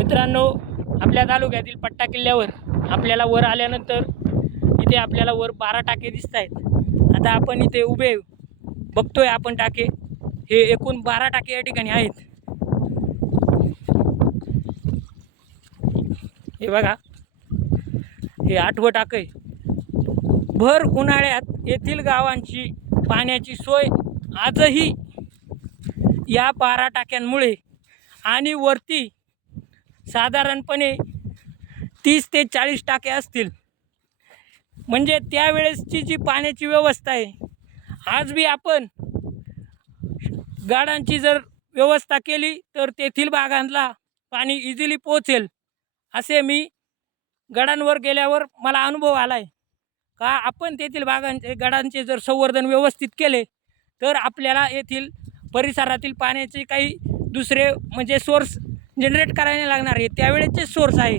मित्रांनो आपल्या तालुक्यातील पट्टा किल्ल्यावर आपल्याला वर आल्यानंतर इथे आपल्याला वर बारा टाके दिसत आहेत आता आपण इथे उभे बघतोय आपण टाके. हे एकूण बारा टाके या ठिकाणी आहेत. हे बघा हे आठवं टाक आहे भर उन्हाळ्यात येथील गावांची पाण्याची सोय आजही या बारा टाक्यांमुळे आणि वरती साधारणपणे तीस ते चाळीस टाके असतील. म्हणजे त्यावेळेसची जी पाण्याची व्यवस्था आहे आज बी आपण गाडांची जर व्यवस्था केली तर तेथील भागांना पाणी इझिली पोचेल असे मी गडांवर गेल्यावर मला अनुभव आला आहे का आपण तेथील भागांचे गडांचे जर संवर्धन व्यवस्थित केले तर आपल्याला येथील परिसरातील पाण्याचे काही दुसरे म्हणजे सोर्स जनरेट करायला लागणार आहे. त्यावेळेचे सोर्स आहे.